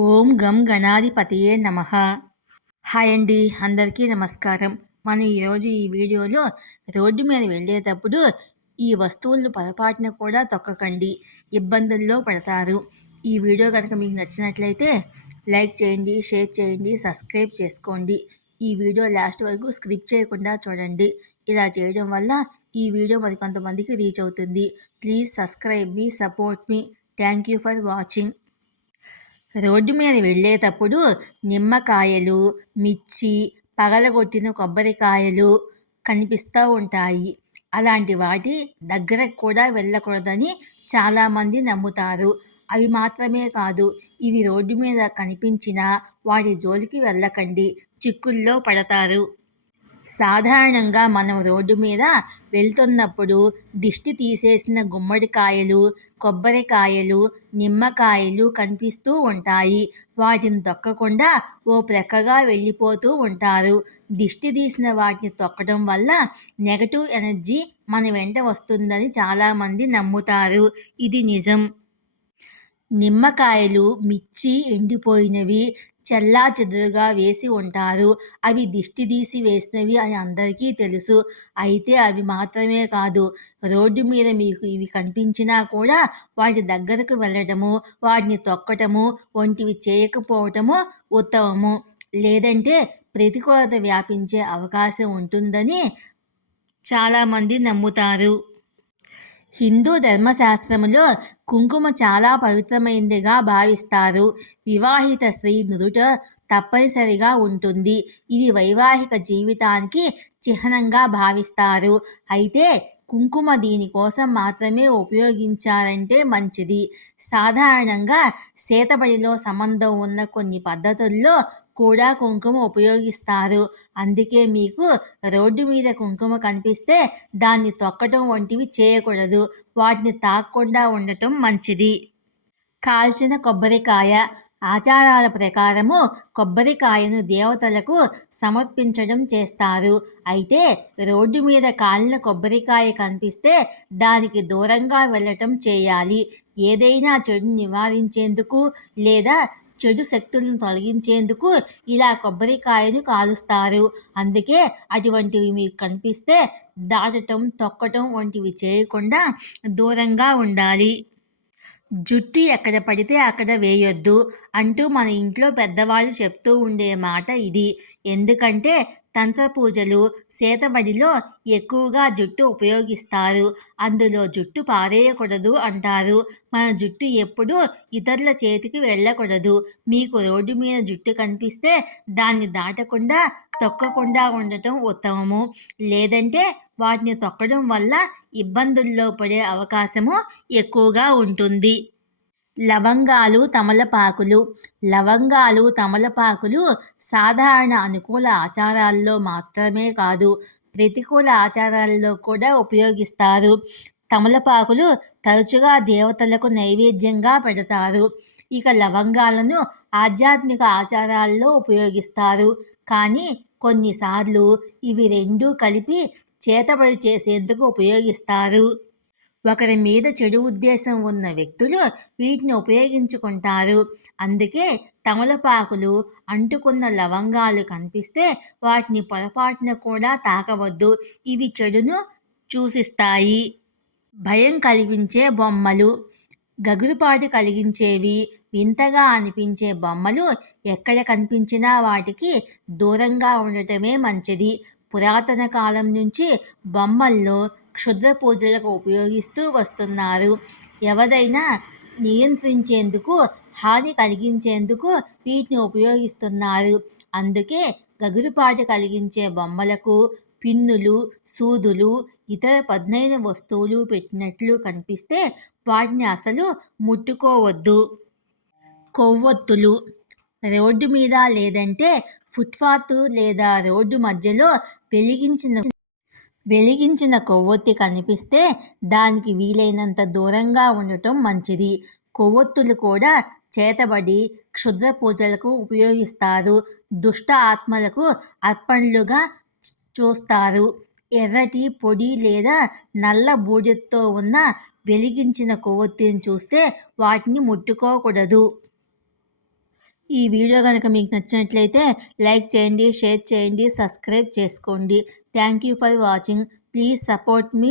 ఓం గం గణాధిపతియే నమః. హాయ్ అండి, అందరికీ నమస్కారం. మనం ఈరోజు ఈ వీడియోలో రోడ్డు మీద వెళ్ళేటప్పుడు ఈ వస్తువులను పొరపాటున కూడా తొక్కకండి, ఇబ్బందుల్లో పడతారు. ఈ వీడియో కనుక మీకు నచ్చినట్లయితే లైక్ చేయండి, షేర్ చేయండి, సబ్స్క్రైబ్ చేసుకోండి. ఈ వీడియో లాస్ట్ వరకు స్కిప్ చేయకుండా చూడండి. ఇలా చేయడం వల్ల ఈ వీడియో మరికొంతమందికి రీచ్ అవుతుంది. Please subscribe me, support me. Thank you for watching. Road మీద వెళ్ళేటప్పుడు నిమ్మకాయలు, మిర్చి, పగలగొట్టిన కొబ్బరికాయలు కనిపిస్తూ ఉంటాయి. అలాంటి వాటి దగ్గరకు కూడా వెళ్ళకూడదని చాలామంది నమ్ముతారు. అవి మాత్రమే కాదు, ఇవి రోడ్డు మీద కనిపించినా వాటి జోలికి వెళ్ళకండి, చిక్కుల్లో పడతారు. సాధారణంగా మనం రోడ్డు మీద వెళ్తున్నప్పుడు దిష్టి తీసేసిన గుమ్మడికాయలు, కొబ్బరికాయలు, నిమ్మకాయలు కనిపిస్తూ ఉంటాయి. వాటిని తొక్కకుండా ఓ ప్రక్కగా వెళ్ళిపోతూ ఉంటారు. దిష్టి తీసిన వాటిని తొక్కడం వల్ల నెగటివ్ ఎనర్జీ మన వెంట వస్తుందని చాలామంది నమ్ముతారు. ఇది నిజం. నిమ్మకాయలు, మిర్చి ఎండిపోయినవి చెల్లాచెదురుగా వేసి ఉంటారు. అవి దిష్టి తీసి వేసినవి అని అందరికీ తెలుసు. అయితే అవి మాత్రమే కాదు, రోడ్డు మీద మీకు ఇవి కనిపించినా కూడా వాటి దగ్గరకు వెళ్ళటము, వాటిని తొక్కటము వంటివి చేయకపోవటము ఉత్తమము. లేదంటే ప్రతికూలత వ్యాపించే అవకాశం ఉంటుందని చాలామంది నమ్ముతారు. హిందూ ధర్మశాస్త్రములో కుంకుమ చాలా పవిత్రమైనదిగా భావిస్తారు. వివాహిత స్త్రీ నుదుట తప్పనిసరిగా ఉంటుంది. ఇది వైవాహిక జీవితానికి చిహ్నంగా భావిస్తారు. అయితే కుంకుమ దీనికోసం మాత్రమే ఉపయోగించాలంటే మంచిది. సాధారణంగా చేతబడిలో సంబంధం ఉన్న కొన్ని పద్ధతుల్లో కూడా కుంకుమ ఉపయోగిస్తారు. అందుకే మీకు రోడ్డు మీద కుంకుమ కనిపిస్తే దాన్ని తొక్కటం వంటివి చేయకూడదు. వాటిని తాకకుండా ఉండటం మంచిది. కాల్చిన కొబ్బరికాయ. ఆచారాల ప్రకారము కొబ్బరికాయను దేవతలకు సమర్పించడం చేస్తారు. అయితే రోడ్డు మీద కాలిన కొబ్బరికాయ కనిపిస్తే దానికి దూరంగా వెళ్ళటం చేయాలి. ఏదైనా చెడు నివారించేందుకు లేదా చెడు శక్తులను తొలగించేందుకు ఇలా కొబ్బరికాయను కాలుస్తారు. అందుకే అటువంటివి మీకు కనిపిస్తే దాటటం, తొక్కటం వంటివి చేయకుండా దూరంగా ఉండాలి. జుట్టు ఎక్కడ పడితే అక్కడ వేయొద్దు అంటూ మన ఇంట్లో పెద్దవాళ్ళు చెప్తూ ఉండే మాట ఇది. ఎందుకంటే తంత్ర పూజలు, చేతబడిలో ఎక్కువగా జుట్టు ఉపయోగిస్తారు. అందులో జుట్టు పారేయకూడదు అంటారు. మన జుట్టు ఎప్పుడూ ఇతరుల చేతికి వెళ్ళకూడదు. మీకు రోడ్డు మీద జుట్టు కనిపిస్తే దాన్ని దాటకుండా, తొక్కకుండా ఉండటం ఉత్తమము. లేదంటే వాటిని తొక్కడం వల్ల ఇబ్బందుల్లో పడే అవకాశము ఎక్కువగా ఉంటుంది. లవంగాలు, తమలపాకులు. లవంగాలు, తమలపాకులు సాధారణ అనుకూల ఆచారాల్లో మాత్రమే కాదు, ప్రతికూల ఆచారాల్లో కూడా ఉపయోగిస్తారు. తమలపాకులు తరచుగా దేవతలకు నైవేద్యంగా పెడతారు. ఇక లవంగాలను ఆధ్యాత్మిక ఆచారాల్లో ఉపయోగిస్తారు. కానీ కొన్నిసార్లు ఇవి రెండూ కలిపి చేతబడి చేసేందుకు ఉపయోగిస్తారు. ఒకరి మీద చెడు ఉద్దేశం ఉన్న వ్యక్తులు వీటిని ఉపయోగించుకుంటారు. అందుకే తమలపాకులు, అంటుకున్న లవంగాలు కనిపిస్తే వాటిని పొరపాటున కూడా తాకవద్దు. ఇవి చెడును సూచిస్తాయి. భయం కలిగించే బొమ్మలు. గగురుపాటు కలిగించేవి, వింతగా అనిపించే బొమ్మలు ఎక్కడ కనిపించినా వాటికి దూరంగా ఉండటమే మంచిది. పురాతన కాలం నుంచి బొమ్మలను క్షుద్ర పూజలకు ఉపయోగిస్తూ వస్తున్నారు. ఎవరైనా నియంత్రించేందుకు, హాని కలిగించేందుకు వీటిని ఉపయోగిస్తున్నారు. అందుకే గగురుపాటు కలిగించే బొమ్మలకు పిన్నులు, సూదులు, ఇతర పదునైన వస్తువులు పెట్టినట్లు కనిపిస్తే వాటిని అసలు ముట్టుకోవద్దు. కొవ్వొత్తులు. రోడ్డు మీద లేదంటే ఫుట్పాత్ లేదా రోడ్డు మధ్యలో వెలిగించిన కొవ్వొత్తి కనిపిస్తే దానికి వీలైనంత దూరంగా ఉండటం మంచిది. కొవ్వొత్తులు కూడా చేతబడి, క్షుద్ర పూజలకు ఉపయోగిస్తారు. దుష్ట ఆత్మలకు అర్పణలుగా చూస్తారు. ఎర్రటి పొడి లేదా నల్ల బూడిదతో ఉన్న వెలిగించిన కొవ్వొత్తిని చూస్తే వాటిని ముట్టుకోకూడదు. ఈ వీడియో కనుక మీకు నచ్చినట్లయితే లైక్ చేయండి, షేర్ చేయండి, సబ్స్క్రైబ్ చేసుకోండి. Thank you for watching. Please support me.